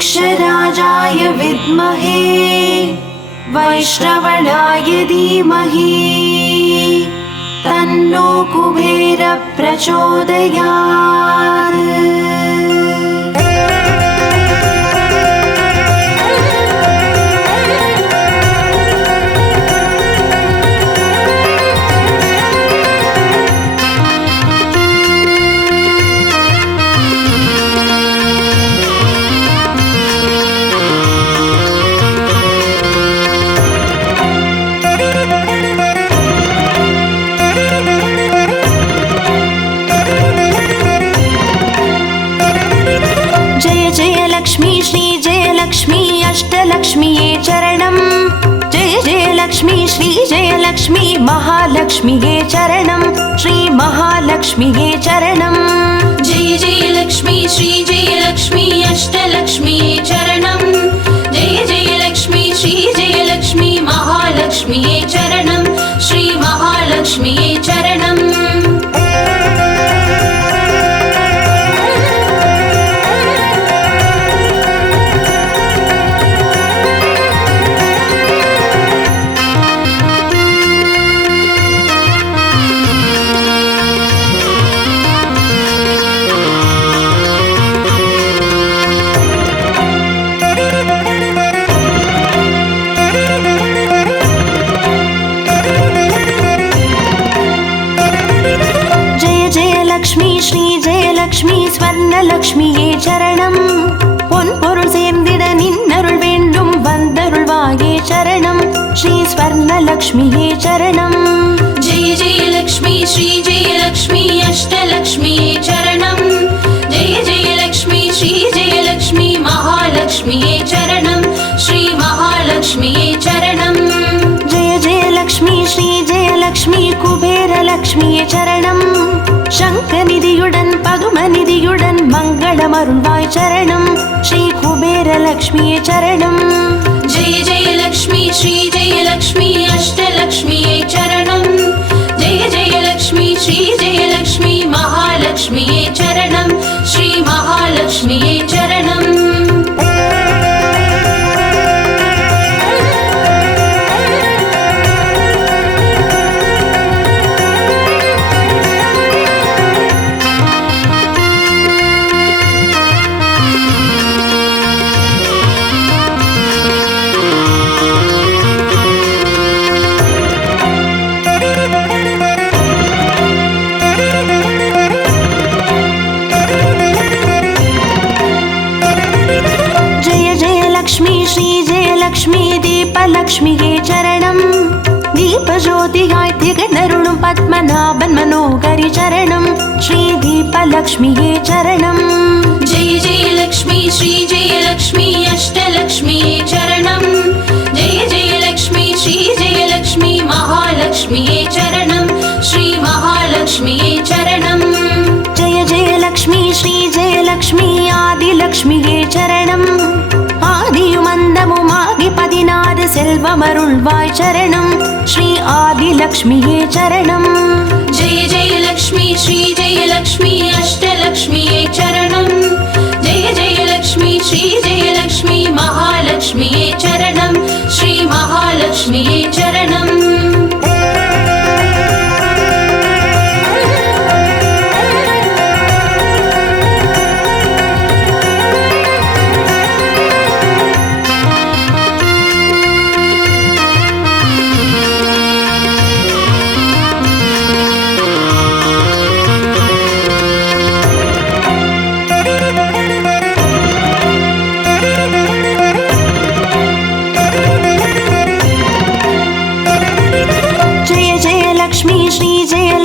वृक्षराजाय विद्महे वैश्रवणाय धीमहि तन्नो कुबेरः प्रचोदयात्। लक्ष्मी श्री जय लक्ष्मी अष्टलक्ष्मीये चरणं। जय जय लक्ष्मी श्री जय लक्ष्मी महालक्ष्मीये चरणं। श्री महालक्ष्मीये चरणं। जय जय लक्ष्मी श्री जय लक्ष्मी अष्टलक्ष्मीये चरणं। जय जय लक्ष्मी श्री जय लक्ष्मी महालक्ष्मीये चरणं। श्री महालक्ष्मीये चरणं। लक्ष्मी श्री जय लक्ष्मी स्वर्णलक्ष्मीये चरणं। பொன்பொருள் சேர்ந்திட நின்னருள் வேண்டும் வந்தருள்வாயே சரணம்। ஸ்ரீ ஸ்வர்ணலக்ஷ்மியே சரணம்। जय जय लक्ष्मी श्री जय लक्ष्मी अष्टलक्ष्मीये चरणं। जय जय लक्ष्मी श्री जय लक्ष्मी महालक्ष्मीये चरणं। श्री महालक्ष्मीये चरणं। जय जय लक्ष्मी श्री जय लक्ष्मी कुबेरलक्ष्मीये चरणं। शङ्खनिधियुடன் पद्मनिधियुடன் मङ्गलमरुள்வாய் चरणं। श्री कुबेरलक्ष्मीये चरणं। जय जय लक्ष्मी श्री जय लक्ष्मी अष्टलक्ष्मीये चरणं। जय जय लक्ष्मी श्री जय लक्ष्मी महालक्ष्मीये चरणं। श्री महालक्ष्मीये चरणं। லக்ஷ்மி தீபலக்ஷ்மியே சரணம். தீபஜோதியாய் திகழ்ந்தருளும் பத்மநாபன் மனோகரி சரணம். ஸ்ரீ தீபலக்ஷ்மியே சரணம். ஜெய ஜெய லக்ஷ்மி ஸ்ரீ ஜெய லக்ஷ்மி அஷ்டலக்ஷ்மியே சரணம். ஜெய ஜெய லக்ஷ்மி ஸ்ரீ ஜெய லக்ஷ்மி மகாலக்ஷ்மியே சரணம். ஸ்ரீ மகாலக்ஷ்மியே சரணம். ஜெய ஜெய லக்ஷ்மி ஸ்ரீ ஜெய லக்ஷ்மி ஆதிலக்ஷ்மியே சரணம். ஆதியும் அந்தமுமாகி 16 செல்வமருள்வாய் சரணம். ஸ்ரீ ஆதிலக்ஷ்மியே சரணம். ஜெய ஜெய லக்ஷ்மி ஸ்ரீ ஜெய லக்ஷ்மி அஷ்டலக்ஷ்மியே சரணம். ஜெய ஜெய லக்ஷ்மி ஸ்ரீ ஜெய லக்ஷ்மி மகாலக்ஷ்மியே சரணம். ஸ்ரீ மகாலக்ஷ்மியே சரணம்.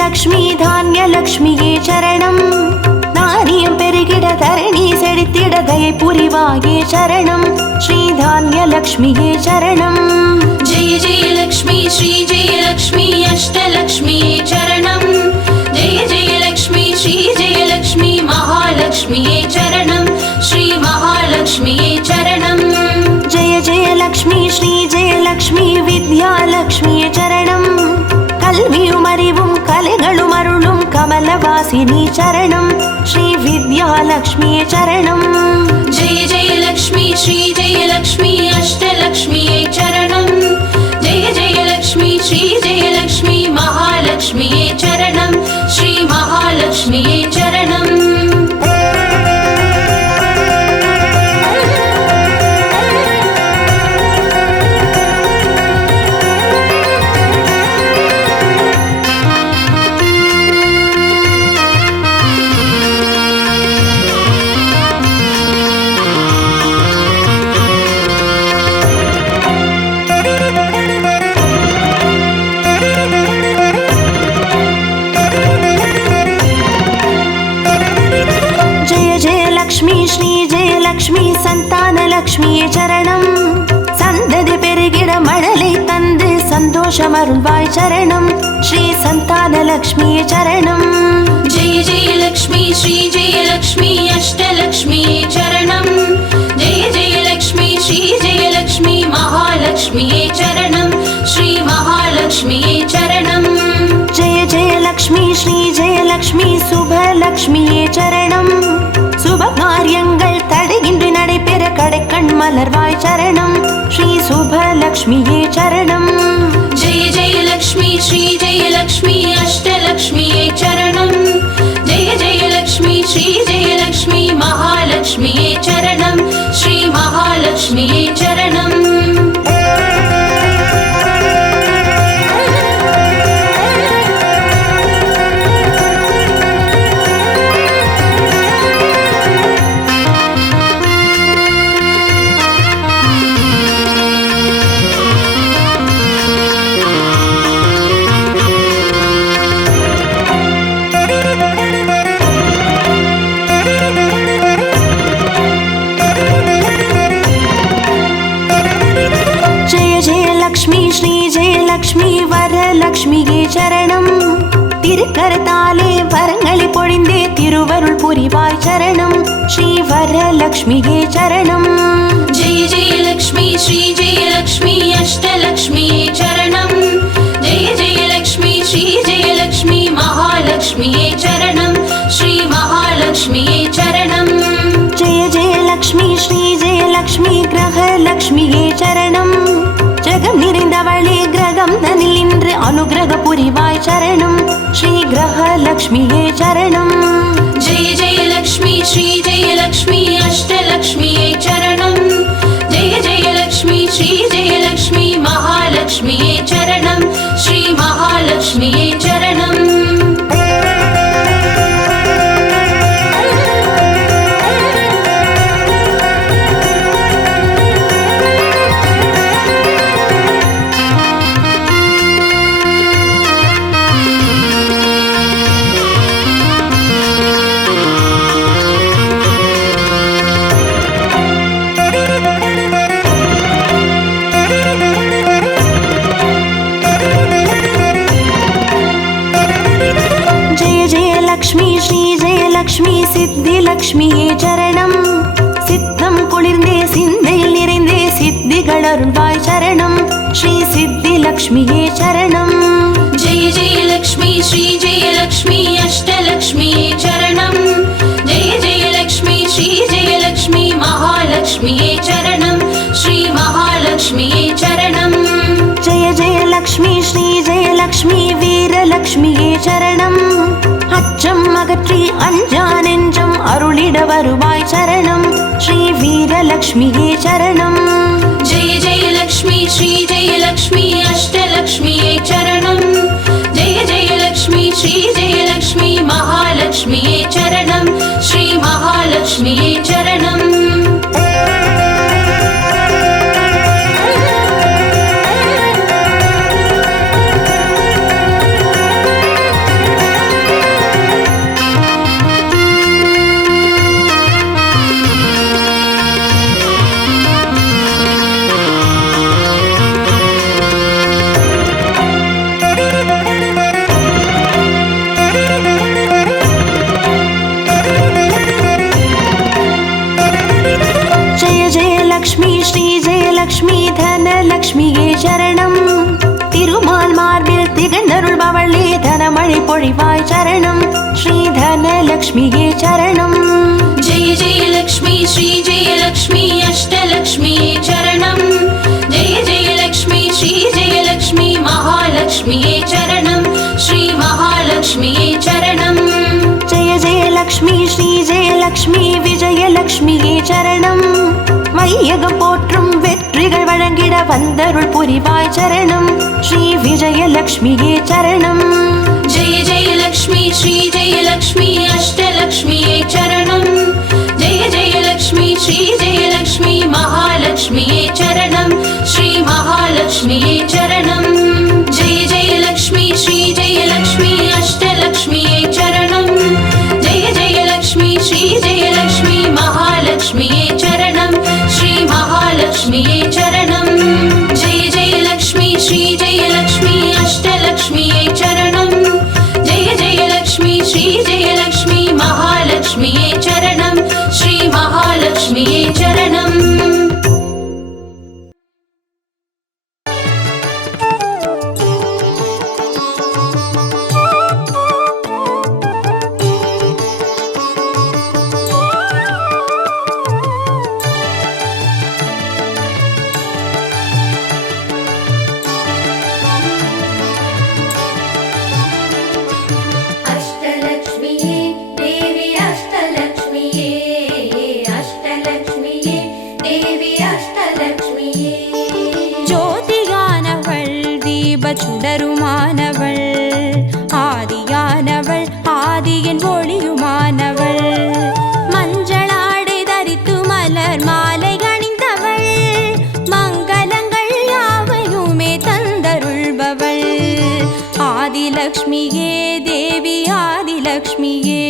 லக்ஷ்மி தான்யலக்ஷ்மியே சரணம். நாரியம் பெருகிட தரணி செழித்திட தயை புரிவாயே சரணம். ஸ்ரீ தான்யலக்ஷ்மியே சரணம். ஜெய ஜெய லக்ஷ்மி ஸ்ரீ ஜெய லக்ஷ்மி அஷ்டலக்ஷ்மியே சரணம். ஜெய ஜெய லக்ஷ்மி ஸ்ரீ ஜெய லக்ஷ்மி மகாலக்ஷ்மியே சரணம். ஸ்ரீ மகாலக்ஷ்மியே சரணம். ஜெய ஜெய லக்ஷ்மி ஸ்ரீ ஜெய லக்ஷ்மி வித்யாலக்ஷ்மியே சரணம். கல்வியும் அறிவும் கலைகளும் அருளும் கமலவாசி विद्यावासिनी चरणं श्री विद्यालक्ष्मी चरणं जय जय लक्ष्मी श्री जय लक्ष्मी अष्टलक्ष्मी चरणं जय जय लक्ष्मी श्री जय लक्ष्मी महालक्ष्मी चरणं श्री महालक्ष्मी चरणं लक्ष्मी श्री जय लक्ष्मी संतान लक्ष्मी चरणं सन्ददि पेरुगिड मडलै तंदु सन्तोषमरुळ्वाय चरणं श्री संतान लक्ष्मी चरणं जय जय लक्ष्मी श्री जय लक्ष्मी अष्टलक्ष्मी चरणं जय जय लक्ष्मी श्री जय लक्ष्मी महालक्ष्मी चरणं श्री महालक्ष्मी चरणं जय जय लक्ष्मी श्री जय लक्ष्मी शुभलक्ष्मी चरणं சுபகாரியங்கள் தடையின்றி நடைபெற கடைக்கண் மலர்வாய் சரணம் ஸ்ரீ சுபலக்ஷ்மியே சரணம் ஜெய ஜெய லக்ஷ்மி ஸ்ரீ ஜெய லக்ஷ்மி அஷ்டலக்ஷ்மியே சரணம் ஜெய ஜெய லக்ஷ்மி ஸ்ரீ ஜெய லக்ஷ்மி மகாலக்ஷ்மியே சரணம் ஸ்ரீ மகாலக்ஷ்மியே சரணம் லக்ஷ்மி வரலக்ஷ்மியே சரணம் திருக்கரத்தாலே வரங்களை பொழிந்தே திருவருள் புரிவாய் சரணம் ஸ்ரீ வரலக்ஷ்மியே சரணம் ஜெய ஜெய லக்ஷ்மி ஸ்ரீ ஜெய லக்ஷ்மி அஷ்டலக்ஷ்மியே சரணம் ஜெய ஜெய லக்ஷ்மி ஸ்ரீ ஜெய லக்ஷ்மி மகாலக்ஷ்மியே சரணம் ஸ்ரீ மகாலக்ஷ்மியே சரணம் ஜெய ஜெய லக்ஷ்மி ஸ்ரீ ஜெய லக்ஷ்மி கிரகலக்ஷ்மியே சரணம் ஜெகம் நிறைந்தவளே கிரகம் தனில் இன்று அனுகிரக புரிவாய் சரணம் ஸ்ரீ கிரகலக்ஷ்மியே சரணம் ஜெய ஜெய லக்ஷ்மி ஸ்ரீ ஜெய லக்ஷ்மி அஷ்டலக்ஷ்மியே சரணம் ஜெய ஜெய லக்ஷ்மி ஸ்ரீ ஜெய லக்ஷ்மி மகாலக்ஷ்மியே சரணம் ஸ்ரீ மகாலக்ஷ்மியே சரணம் லக்ஷ்மி ஸ்ரீ ஜெய லக்ஷ்மி சித்தி லக்ஷ்மியே சரணம் சித்தம் குளிர்ந்தே சிந்தையில் நிறைந்தே சித்திகள் அருள்வாய் சரணம் ஸ்ரீ சித்தி லக்ஷ்மியே சரணம் ஜெய ஜெய லக்ஷ்மி ஸ்ரீ ஜெய லக்ஷ்மி அஷ்டலக்ஷ்மியே சரணம் ஜெய ஜெய லக்ஷ்மி ஸ்ரீ ஜெய லக்ஷ்மி மகாலக்ஷ்மியே சரணம் ஸ்ரீ மகாலக்ஷ்மியே சரணம் ஜெய ஜெய லக்ஷ்மி ஸ்ரீ ஜெய லக்ஷ்மி வீரலக்ஷ்மியே சரணம் அச்சம் அகற்றி அஞ்சா நெஞ்சம் அருளிட வருவாய் சரணம் ஸ்ரீ வீரலக்ஷ்மியே சரணம் ஜெய ஜெய லக்ஷ்மி ஸ்ரீ ஜெய லக்ஷ்மி அஷ்டலக்ஷ்மியே சரணம் ஜெய ஜெய லக்ஷ்மி ஸ்ரீ ஜெய லக்ஷ்மி மகாலக்ஷ்மியே சரணம் ஸ்ரீ மகாலக்ஷ்மியே சரணம் லக்ஷ்மி தனலக்ஷ்மியே சரணம் திருமால் மார்பில் திகழ்ந்தருள்பவளே தனமழை பொழிவாய் சரணம் ஸ்ரீ धनलक्ष्मिये चरणम्। जय जय लक्ष्मी श्री जय लक्ष्मी अष्टलक्ष्मिये चरणम्। जय जय लक्ष्मी श्री जय लक्ष्मी महालक्ष्मिये चरणम्। श्री महालक्ष्मिये चरणम्। जय जय लक्ष्मी श्री जय लक्ष्मी विजयलक्ष्मिये चरणम्। வையகம் போற்றும் வெற்றிகள் வழங்கிட வந்தருள் புரிவாய் சரணம் ஸ்ரீ விஜயலக்ஷ்மியே சரணம். जय जय लक्ष्मी श्री जय लक्ष्मी अष्टलक्ष्मिये चरणम्। जय जय लक्ष्मी श्री जय लक्ष्मी महालक्ष्मिये चरणम्। श्री महालक्ष्मिये चरणम्। जय जय लक्ष्मी श्री जय लक्ष्मी अष्टलक्ष्मिये चरणम्। जय जय लक्ष्मी श्री जय लक्ष्मी महालक्ष्मिये चरणम्। श्री महालक्ष्मिये चरणम्। जय जय लक्ष्मी श्री जय लक्ष्मी अष्टलक्ष्मिये चरणम्। जय जय लक्ष्मी श्री जय लक्ष्मी महालक्ष्मिये चरणम्। श्री महालक्ष्मिये चरणम्। अष्टलक्ष्मिये देवी अष्टलक्ष्मिये अष्टलक्ष्मिये देवी अष्टलक्ष्मिये ஜோதியானவள் தீப சுடருமானவள் ஆதியானவள் ஆதியின் ஒளியுமானவள் மஞ்சளாடை தரித்து மலர் மாலை அணிந்தவள் மங்களங்கள் யாவையுமே தந்தருள்பவள் ஆதிலக்ஷ்மியே தேவி ஆதிலக்ஷ்மியே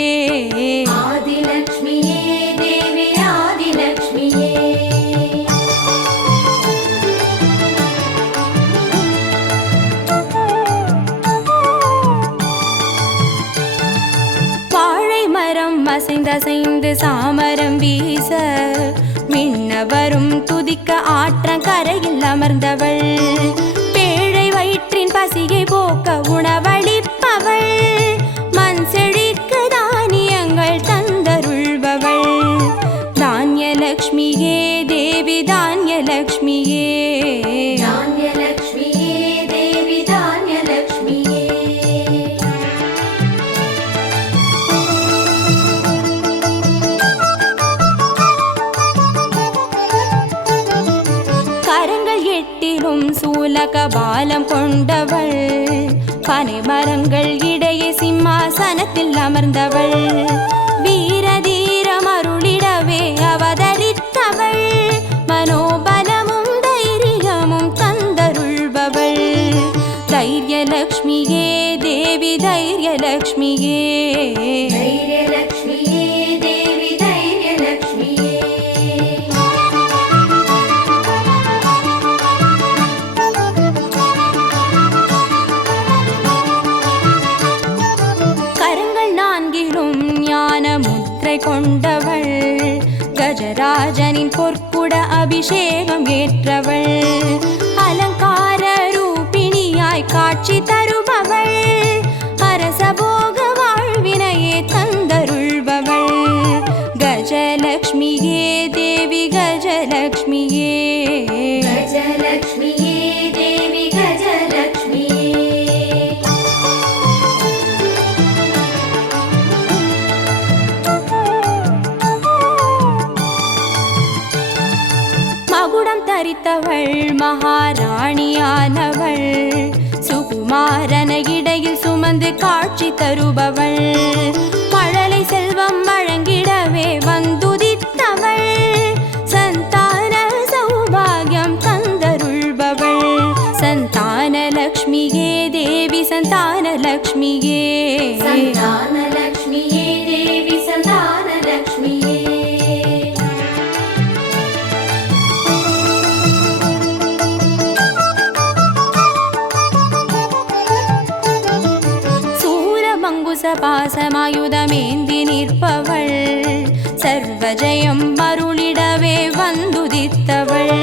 आदिलक्ष्मिये देवी आदिलक्ष्मिये வாழை மரம் அசைந்தசைந்து சாமரம் வீச மின்னவரும் துதிக்க ஆற்றங்கரையில் அமர்ந்தவள் பேழை வயிற்றின் பசியை போக்க உணவளிப்பவள் மண் செழிக்க தானியங்கள் தந்தருள்பவள் தானியலக்ஷ்மியே தேவி தானியலக்ஷ்மியே धान्यलक्ष्मिये देवी धान्यलक्ष्मिये கரங்கள் எட்டிலும் சூலக பாலம் கொண்டவள் பனை மரங்கள் இடையே சிம்மாசனத்தில் அமர்ந்தவள் வீர தீரம் அருளிடவே அவதரித்தவள் மனோபலமும் தைரியமும் தந்தருள்பவள் தைரியலக்ஷ்மியே தேவி தைரியலக்ஷ்மியே धैर्यलक्ष्मिये देवी धैर्यलक्ष्मिये கரங்கள் நான்கிலும் ஞான முத்திரை கொண்டவள் கஜராஜனின் பொற்குட அபிஷேகம் ஏற்றவள் அலங்கார ரூபிணியாய் காட்சி தருபவள் அரசபோக வாழ்வினையே தந்தருள்பவள் கஜலக்ஷ்மியே தேவி கஜலக்ஷ்மியே गजलक्ष्मिये देवी गजलक्ष्मिये மகுடம் தரித்தவள் மகாராணியானவள் சுகுமாரன இடையில் சுமந்து காட்சி தருபவள் மழலை செல்வம் வழங்கிடவே வந்துதித்தவள் சந்தான சௌபாகியம் தந்தருள்பவள் சந்தானலக்ஷ்மியே தேவி சந்தானலக்ஷ்மியே सन्तानलक्ष्मिये देवी सन्तानलक्ष्मिये பாசமாயுதமேந்தி நிற்பவள் சர்வஜயம் அருளிடவே வந்துதித்தவள்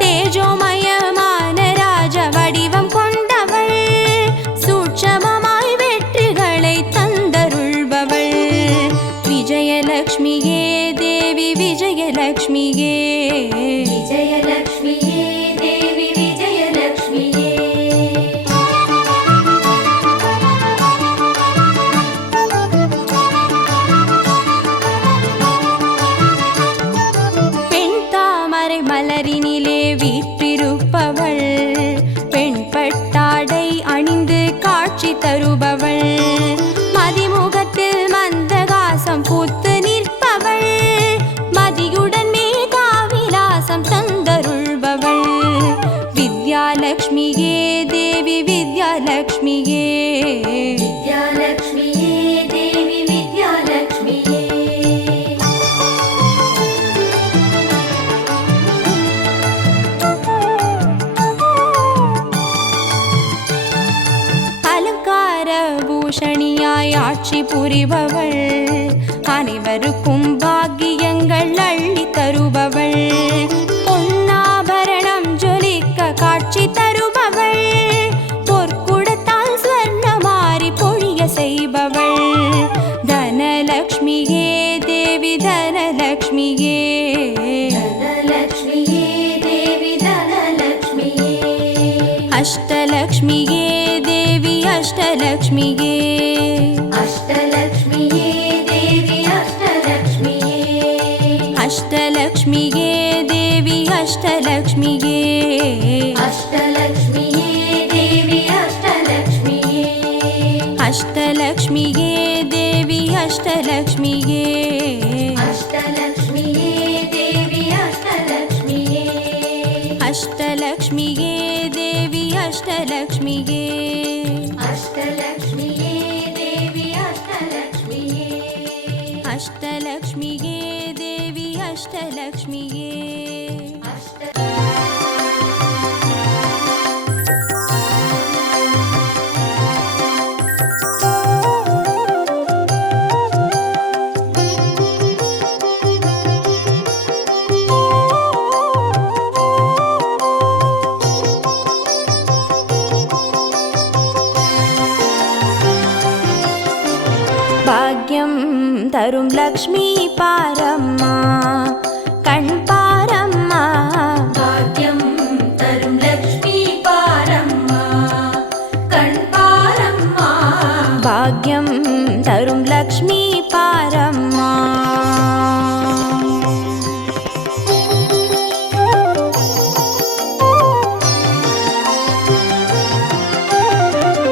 தேஜோமயமான ராஜ வடிவம் கொண்டவள் சூட்சமமாய் வெற்றிகளை தந்தருள்பவள் விஜயலக்ஷ்மியே தேவி விஜயலக்ஷ்மியே விஜயலக்ஷ்மியே தேவி விஜயலக்ஷ்மியே பெண் தாமரை மலரினிலே வீற்றிருப்பவள் பெண் பட்டாடை அணிந்து காட்சி தருபவள் மதிமுகத்தில் மந்தகாசம் பூத்து நிற்பவள் மதியுடன் மேகாவிலாசம் தந்தருள்பவள் வித்யாலக்ஷ்மியே தேவி வித்யாலக்ஷ்மியே வித்யாலக்ஷ்மியே தேவி வித்யாலக்ஷ்மியே அலங்கார பூஷணியாய் ஆட்சி புரிபவள் அனைவருக்கும் பாக்கியங்கள் அள்ளி தருபவள் பொன்னாபரணம் ஜொலிக்க காட்சி தருபவள் பொற்குடத்தால் ஸ்வர்ணமாரி பொழிய செய்பவள் தனலக்ஷ்மியே தேவி தனலக்ஷ்மியே தனலக்ஷ்மியே தேவி தனலக்ஷ்மியே அஷ்டலக்ஷ்மியே தேவி அஷ்டலக்ஷ்மியே அஷ்டலக்ஷ்மியே தேவி அஷ்டலக்ஷ்மியே அஷ்டலக்ஷ்மியே தேவி அஷ்டலக்ஷ்மியே அஷ்டலக்ஷ்மியே தேவி அஷ்டலக்ஷ்மியே அஷ்டலக்ஷ்மியே தேவி அஷ்டலக்ஷ்மியே அஷ்டலக்ஷ்மியே தேவி அஷ்டலக்ஷ்மியே அஷ்டலக்ஷ்மியே தேவி அஷ்டலக்ஷ்மியே அஷ்டலக்ஷ்மியே தேவி அஷ்டலக்ஷ்மியே அஷ்டலக்ஷ்மியே தேவி அஷ்டலக்ஷ்மியே பாக்யம் தரும் லக்ஷ்மி பாரம்மா கண் பாரம்மா பாக்யம் தரும் லக்ஷ்மி பாரம்மா கண் பாரம்மா பாக்யம் தரும் லக்ஷ்மி பாரம்மா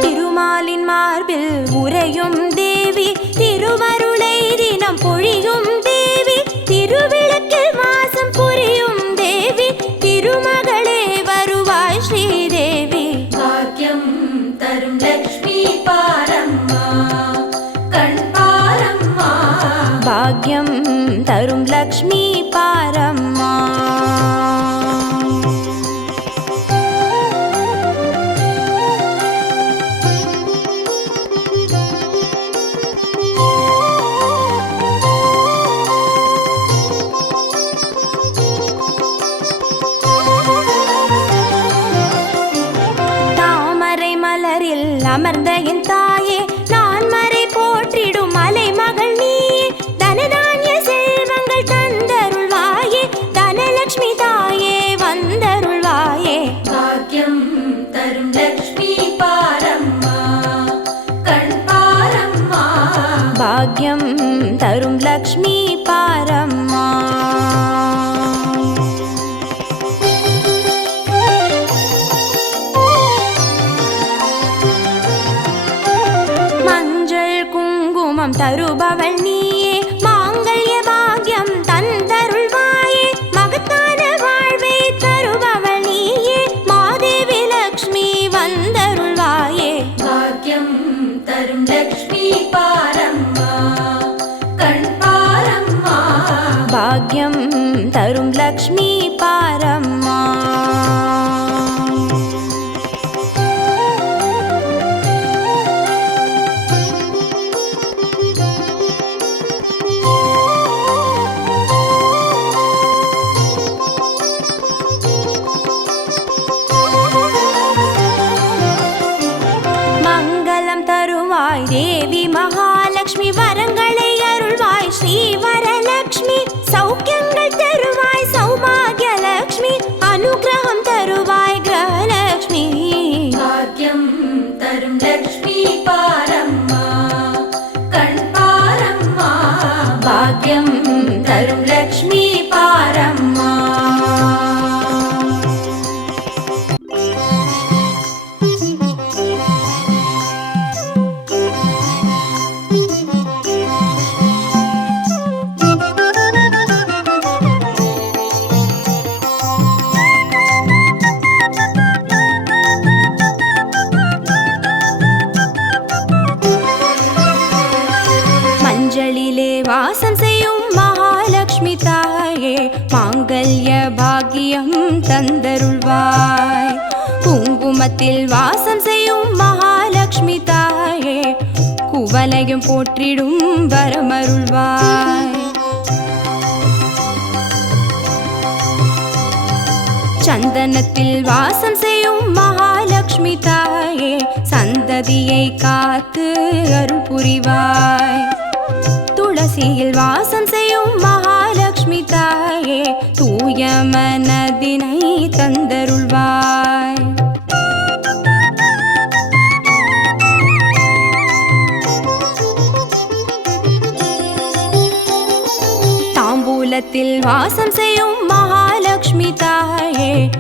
திருமாலின் மார்பில் உறையும் தேவி திருவருளை தினம் பொழியும் தேவி திருவிளக்கில் மாசம் புரியும் தேவி திருமகளே வருவாய் ஸ்ரீதேவி பாக்யம் தரும் லக்ஷ்மி பாரம்மா கண் பாரம்மா பாக்யம் தரும் லக்ஷ்மி பாரம்மா தாமரை மலரில் அமர்ந்த என் தாயே நான் மறை போற்றிடும் மலை மகள் நீயே தனதானிய செல்வங்கள் தந்தருள்வாயே தனலக்ஷ்மி தாயே வந்தருள்வாயே பாக்யம் தரும் லக்ஷ்மி பாரம்மா கண் பாரம்மா பாக்யம் தரும் லக்ஷ்மி பாரம்மா மஞ்சள் குங்குமம் தருபவள் நீயே மாங்கல்ய பாக்யம் தந்தருள்வாயே மகத்தான வாழ்வை தருபவள் நீயே மாதேவி லக்ஷ்மி வந்தருள்வாயே பாக்யம் தரும் லக்ஷ்மி பாரம்மா கண் பாரம்மா பாக்யம் தரும் லக்ஷ்மி பாரம்மா மங்களம் தருவாய் தேவி மகாலட்சுமி வரங்களை அருள்வாய் ஸ்ரீ வரலட்சுமி பாக்யம் தரும் லக்ஷ்மி பாரம்மா. மஞ்சளிலே வாசம் செய்யும் மகாலட்சுமி தாயே, மாங்கல்ய பாக்கியம் தந்தருள்வாய். குங்குமத்தில் வாசம் செய்யும் மகாலட்சுமி தாயே, குவலையும் போற்றிடும் வரமருள்வாய். சந்தனத்தில் வாசம் செய்யும் மகாலட்சுமி தாயே, சந்ததியை காத்து அருள் புரிவாய். துளசியில் வாசம் செய்யும் மகாலட்சுமி தாயே, தூய மனதினை தந்தருள்வாய். தாம்பூலத்தில் வாசம் செய்யும் மகாலட்சுமி தாயே,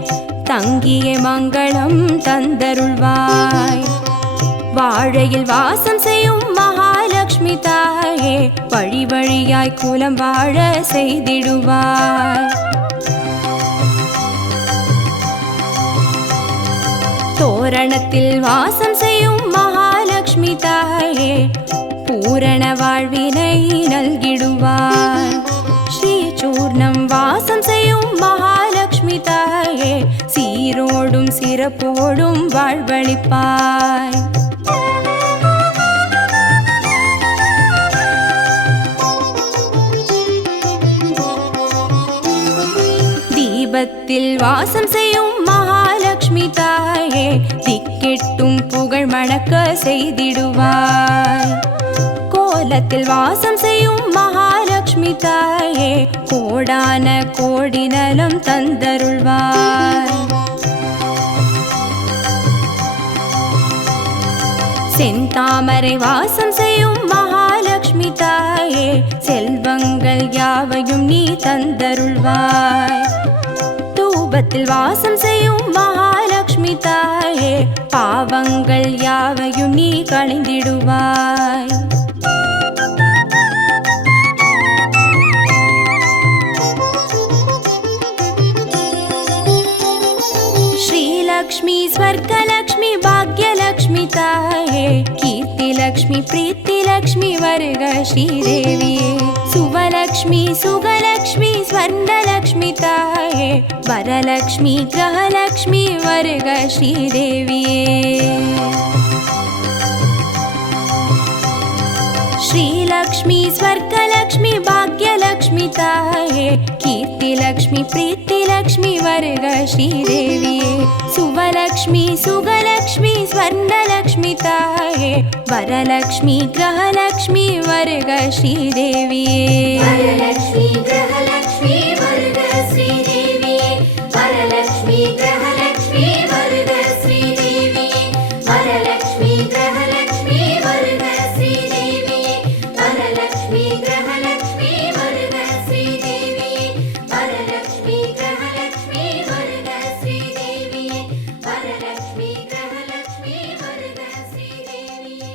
தங்கிய மங்களம் தந்தருள்வாய். வாழையில் வாசம் செய்யும் மகாலட்சுமி தாயே, வழி வழியாய் குலம் வாழ செய்திடுவாய். தோரணத்தில் வாசம் செய்யும் மகாலட்சுமி தாயே, பூரண வாழ்வினை நல்கிடுவாய். ஸ்ரீ சூர்ணம் வாசம் செய்யும் மகாலட்சுமி தாயே, சீரோடும் சிறப்போடும் வாழ்வளிப்பாய். தீபத்தில் வாசம் செய்யும் மகாலட்சுமி தாயே, திக்கெட்டும் புகழ் மணக்க செய்திடுவாய். கோலத்தில் வாசம் செய்யும் மகாலட்சுமி தாயே, கோடான கோடி நலம் தந்தருள்வாய். செந்தாமரை வாசம் செய்யும் மகாலட்சுமி தாயே, செல்வங்கள் யாவையும் நீ தந்தருள்வாய். தூபத்தில் வாசம் செய்யும் மகாலட்சுமி தாயே, பாவங்கள் யாவையும் நீ களைந்திடுவாய். श्रीलक्ष्मी स्वर्गलक्ष्मी भाग्यलक्ष्मी ताये, कीर्तिलक्ष्मी प्रीतिलक्ष्मी वर्ग श्रीदेविये. सुवलक्ष्मी सुगलक्ष्मी स्वर्णलक्ष्मी ताये, वरलक्ष्मी ग्रहलक्ष्मी वर्ग श्रीदेविये. श्रीलक्ष्मी स्वर्गलक्ष्मी भाग्यलक्ष्मी ताये, कीर्तिलक्ष्मी प्रीतिलक्ष्मी वर्ग श्रीदेविये. सुवलक्ष्मी सुगलक्ष्मी स्वर्णलक्ष्मी ताये, वरलक्ष्मी ग्रहलक्ष्मी वर्ग श्रीदेविये. वरलक्ष्मी ग्रहलक्ष्मी वर्ग श्रीदेविये. वरलक्ष्मी ग्रहलक्ष्मी वर्ग श्रीदेविये. वरलक्ष्मी ग्रहलक्ष्मी वर्ग श्रीदेविये. वरलक्ष्मी ग्रहलक्ष्मी वर्ग श्रीदेविये. वरलक्ष्मी ग्रहलक्ष्मी वर्ग श्रीदेविये. वरलक्ष्मी ग्रहलक्ष्मी वर्ग श्रीदेविये.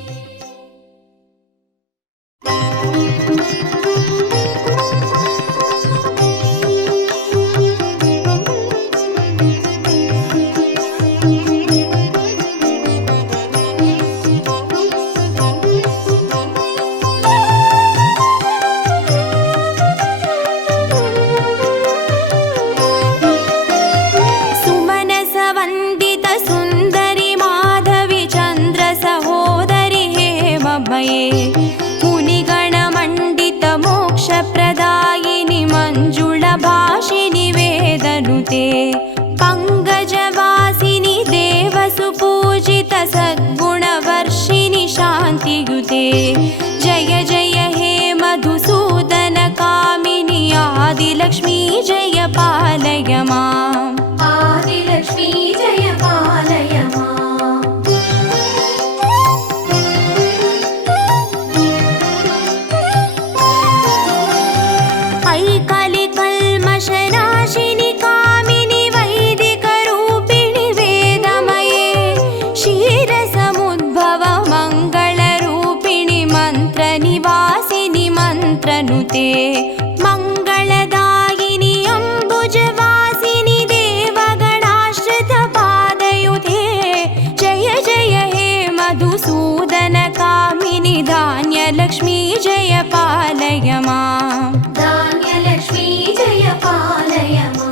सुमनस वन्दित सुन्दरि माधवी चन्द्र सहोदरि हेममये, मुनिगणमण्डित मोक्षप्रदायिनि मञ्जुला भाषिनि वेदनुते. पङ्कजवासिनि देवसुपूजित सद्गुणवर्षिणि शान्तियुते. जय जय हे मधुसूदन कामिनि आदिलक्ष्मी जय पालय माम्. आदिलक्ष्मी जय पालय माम्. मन्त्रनुते मङ्गलदायिनि अम्बुजवासिनि देवगणाश्रितपादयुते जय जय हे मधुसूदनकामिनि धान्यलक्ष्मी जय पालय माम् धान्यलक्ष्मी जय पालय माम्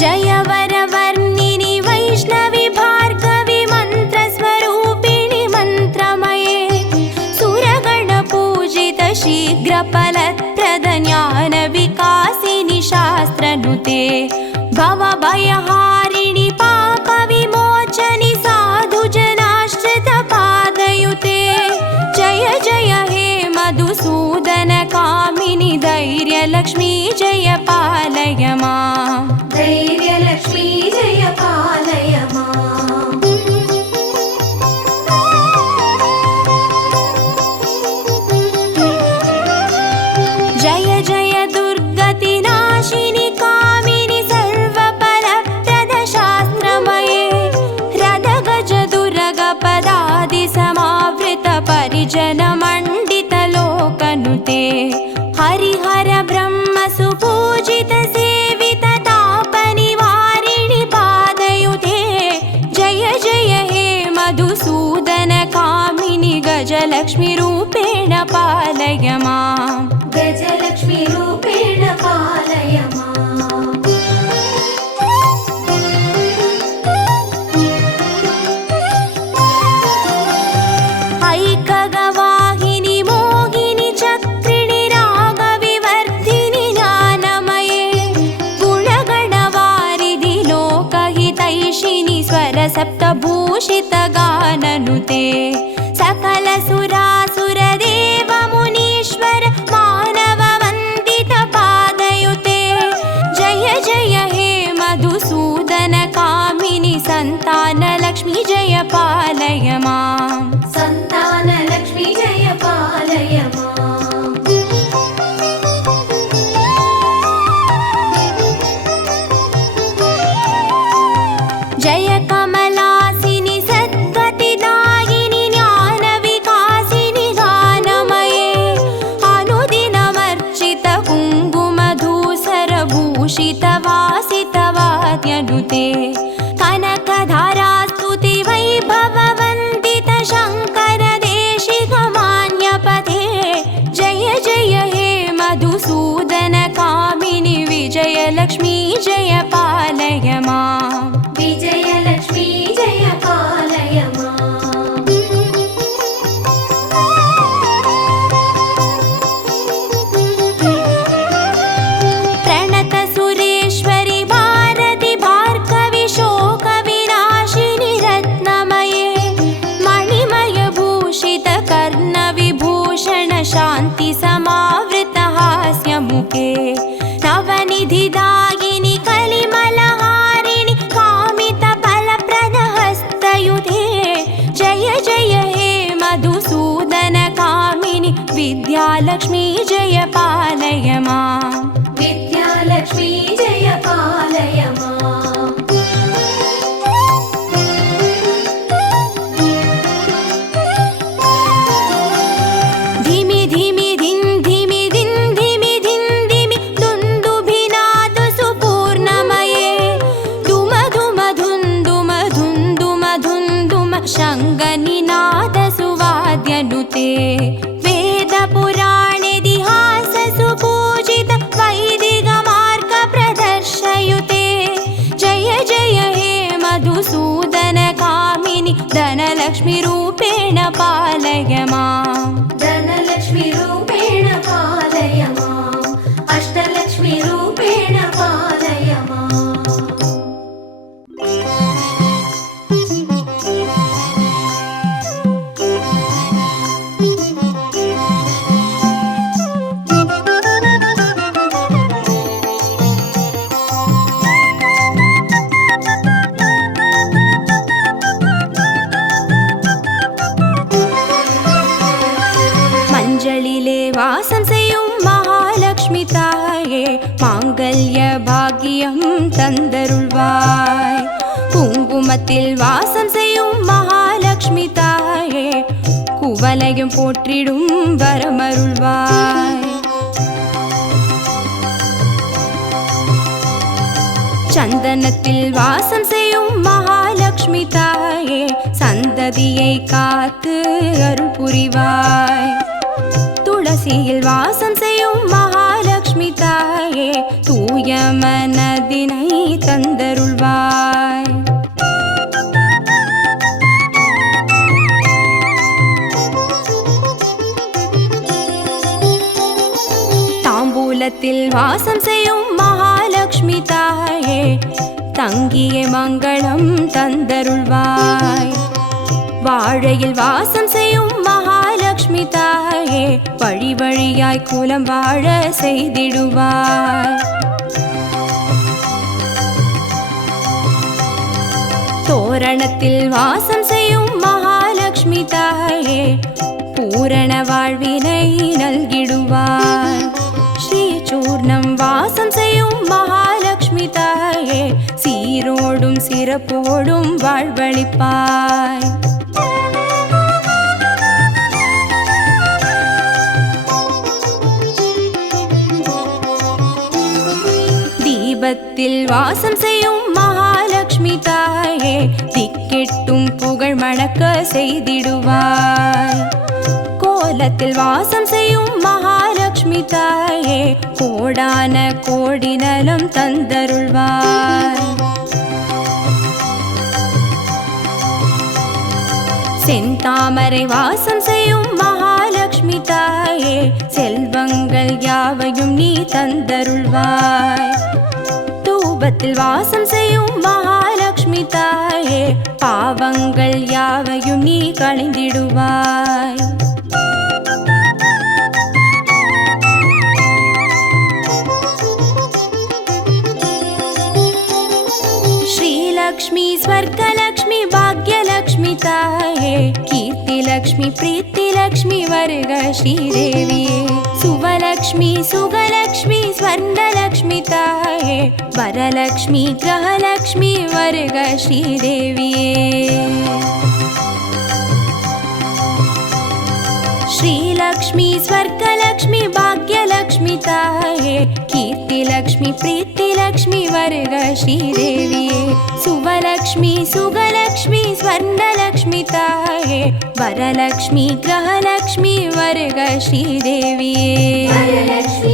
जय वरवर्णिनि वैष्णवि भार्गवि मन्त्रस्वरूपिणि मन्त्रमये सुरगणपूजित शीघ्रफलप्रद ज्ञानविकासिनि शास्त्रनुते भवभयहारिणि पापविमोचनि साधुजनाश्रितपादयुते जय जय हे मधुसूदनकामिनि धैर्यलक्ष्मी जय पालय माम् धैर्यलक्ष्मी जय पालय माम् जय जय दुर्गतिनाशिनि कामिनि सर्वफलप्रद शास्त्रमये रदगजदुर्गपदादिसमावृत परिजनमण्डितलोकनुते हरिहर ब्रह्म सुपूजित सेवित तापनिवारिणि पादयुते जय जय हे मधुसूदनकामिनि गजलक्ष्मी रूपेण पालय माम् गजलक्ष्मी रूपेण पालय माम् ऐकगवाहिनि मोहिनि चक्रिणि रागविवर्धिनि ज्ञानमये गुणगणवारिधि लोकहितैषिणि स्वरसप्तभूषितगाननुते सकलसुरासुरदेवमुनीश्वर मानववन्दितपादयुते जय जय हे मधुसूदनकामिनि सन्तानलक्ष्मी जय पालय माम् सन्तानलक्ष्मी जय पालय माम् जय कमलासिनि सद्गतिदायिनि ज्ञानविकासिनि गानमये अनुदिनमर्चित कुङ्कुमधूसरभूषितवासितवाद्यनुते कनकधारास्तुति वैभववन्दित शङ्कर देशिकमान्यपते जय जय हे मधुसूदनकामिनि विजयलक्ष्मी जय पालय माम् विजयलक्ष्मी जय पालय माम् प्रणत सुरेश्वरि भारति भार्गवि शोकविनाशिनि रत्नमये मणिमयभूषित कर्णविभूषण शान्ति समावृत हास्यमुखे नवनिधिदायिनि कलिमलहारिणि कामितफलप्रद हस्तयुते जय जय हे मधुसूदनकामिनि विद्यालक्ष्मी जय पालय माम् विद्यालक्ष्मी जय पालय माम् धिमि धिमि धिन् धिमि धिन् धिमि धिन् धिमि दुन्दुभिनाद सुपूर्णमये दुम दुम धुन् दुम धुन् दुम धुन् दुम शङ्गनिनाद सुवाद्यनुते वेदपुराणेतिहास सुपूजित वैदिकमार्ग प्रदर्शयुते जय जय हे मधुसूदनकामिनि धनलक्ष्मी रूपेण पालय माम् धनलक्ष्मी रूपेण पालय माम् अष्टलक्ष्मी रूपेण पालय माम् வாசம் செய்யும் மகாலட்சுமி தாயே மாங்கல்ய பாக்கியம் தந்தருள்வாய். குங்குமத்தில் வாசம் செய்யும் மகாலட்சுமி தாயே குவலையும் போற்றிடும் வரமருள்வாய். சந்தனத்தில் வாசம் செய்யும் மகாலட்சுமி தாயே சந்ததியை காத்து அருள் புரிவாய். துளசியில் வாசம் செய்யும் மகாலட்சுமி தாயே தூய மனதினை தந்தருள்வாய். தாம்பூலத்தில் வாசம் செய்யும் மகாலட்சுமி தாயே தங்கிய மங்களம் தந்தருள்வாய். வாழையில் வாசம் செய்யும் மகாலட்சுமி தாயே வழி வழியாய் குலம் வாழ செய்திடுவாய். தோரணத்தில் வாசம் செய்யும் மகாலட்சுமி தாயே பூரண வாழ்வினை நல்கிடுவாய். ஸ்ரீசூர்ணம் வாசம் செய்யும் மகாலட்சுமி தாயே சீரோடும் சிறப்போடும் வாழ்வளிப்பாய். தீபத்தில் வாசம் செய்யும் மகாலட்சுமி தாயே திக்கெட்டும் புகழ் மணக்க செய்திடுவாய். கோலத்தில் வாசம் செய்யும் மகாலட்சுமி தாயே கோடான கோடி நலம் தந்தருள்வாய். செந்தாமரை வாசம் செய்யும் மகாலட்சுமி தாயே செல்வங்கள் யாவையும் நீ தந்தருள்வாய். தூபத்தில் வாசம் செய்யும் மகாலட்சுமி தாயே பாவங்கள் யாவையும் நீ களைந்திடுவாய். श्रीलक्ष्मी स्वर्गलक्ष्मी भाग्यलक्ष्मी ताये कीर्तिलक्ष्मी प्रीतिलक्ष्मी वर्ग श्रीदेविये सुवलक्ष्मी सुगलक्ष्मी स्वर्णलक्ष्मी ताये वरलक्ष्मी ग्रहलक्ष्मी वर्ग श्रीदेविये श्रीलक्ष्मी स्वर्गलक्ष्मी भाग्यलक्ष्मी ताये कीर्तिलक्ष्मी प्रीतिलक्ष्मी वर्ग श्रीदेविये सुवलक्ष्मी सुगलक्ष्मी स्वर्णलक्ष्मी ताये वरलक्ष्मी ग्रहलक्ष्मी वर्ग श्रीदेविये वरलक्ष्मी